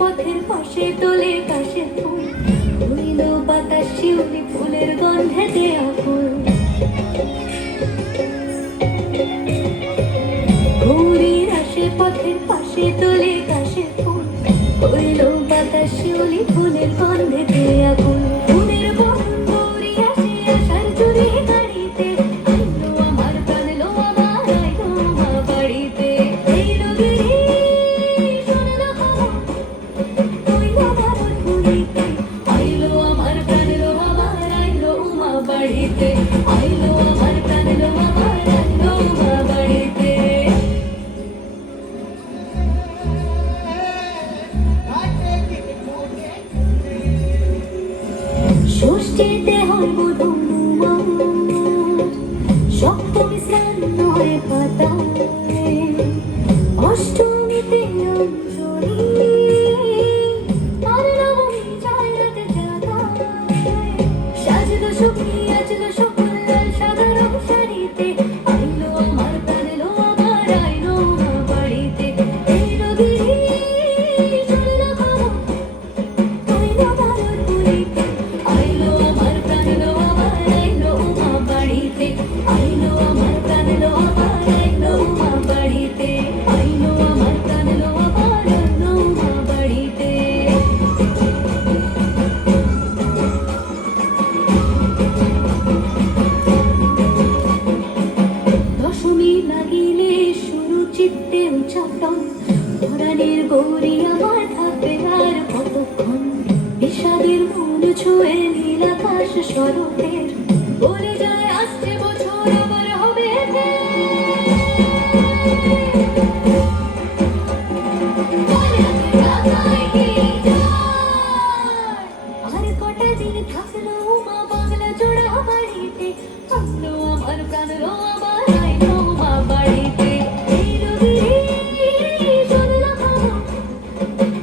পথের পাশে তোলে কাশে ফুল, হইল বাতাস শিউলি ফুলের গন্ধে দেয়া ফুল। গৌরীর আসে পথের পাশে তোলে কাশে ফুল, হইল বাতাস শিউলি ফুলের গন্ধে দেয়া ফুল। ফুলের বরণ গৌরী আসে আশার জুড়ে গাড়িতে, আইলো আমার প্রাণ লো আমার আইলো মা বাড়িতে। এই রোগেরই আইলো আমার প্রাণ লো আমার আইলো মা বাড়িতে, আইলো আমার প্রাণ লো আমার আইলো মা বাড়িতে। ষষ্ঠীতে হয় বধূ সপ্তমী স্নান হয় পাতায়, অষ্টমীতে অঞ্জলি, আর নবমী যায় রাতে জাগায়। সাজলো সখী আজলো সকল লাল সাদা রং শাড়িতে, আইলো আমার প্রাণ লো আমার আইলো মা বাড়িতে। এই নদীর শুনলো খবর কইলো ভারত পুরীতে, আইলো আমার প্রাণ লো আমার আইলো মা বাড়িতে, আইলো আমার প্রাণ লো আমার আইলো মা বাড়িতে, আইলো আমার প্রাণ লো আমার আইলো মা বাড়িতে। দশমী লাগিলে শুরু চিত্তে উচ্চাটন, ধরানের গৌরী আমার থাকবে আর কতক্ষণ। বিষাদের মন ছুঁয়ে নীল আকাশ শরতের, বলে যায় আসছে বছর আবার হবে আর কটা দিন থাকলো মা বাংলা জোড়া বাড়িতে, আইলো আমার প্রাণ লো আমার আইলো মা বাড়িতে। এই রবিরে শুনলো খবর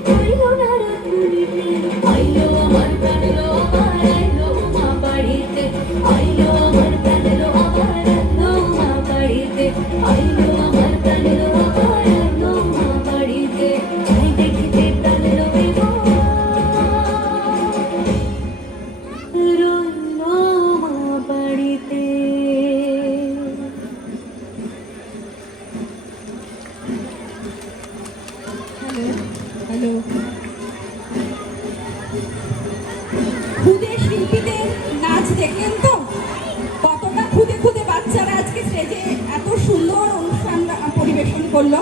কইলো ভারত পুরীতে, আইলো আমার প্রাণ লো আমার আইলো মা বাড়িতে, আইলো আমার প্রাণ লো আমার আইলো মা বাড়িতে, আইলো আমার প্রাণ লো আমার আইলো মা বাড়িতে। যাই দেখিতে প্রাণ লো রইলো মা বাড়িতে। হ্যালো, খুদে শিল্পীদের নাচ দেখলেন তো? কতটা খুদে খুদে বাচ্চারা আজকে স্টেজে এত সুন্দর অনুষ্ঠান পরিবেশন করলো।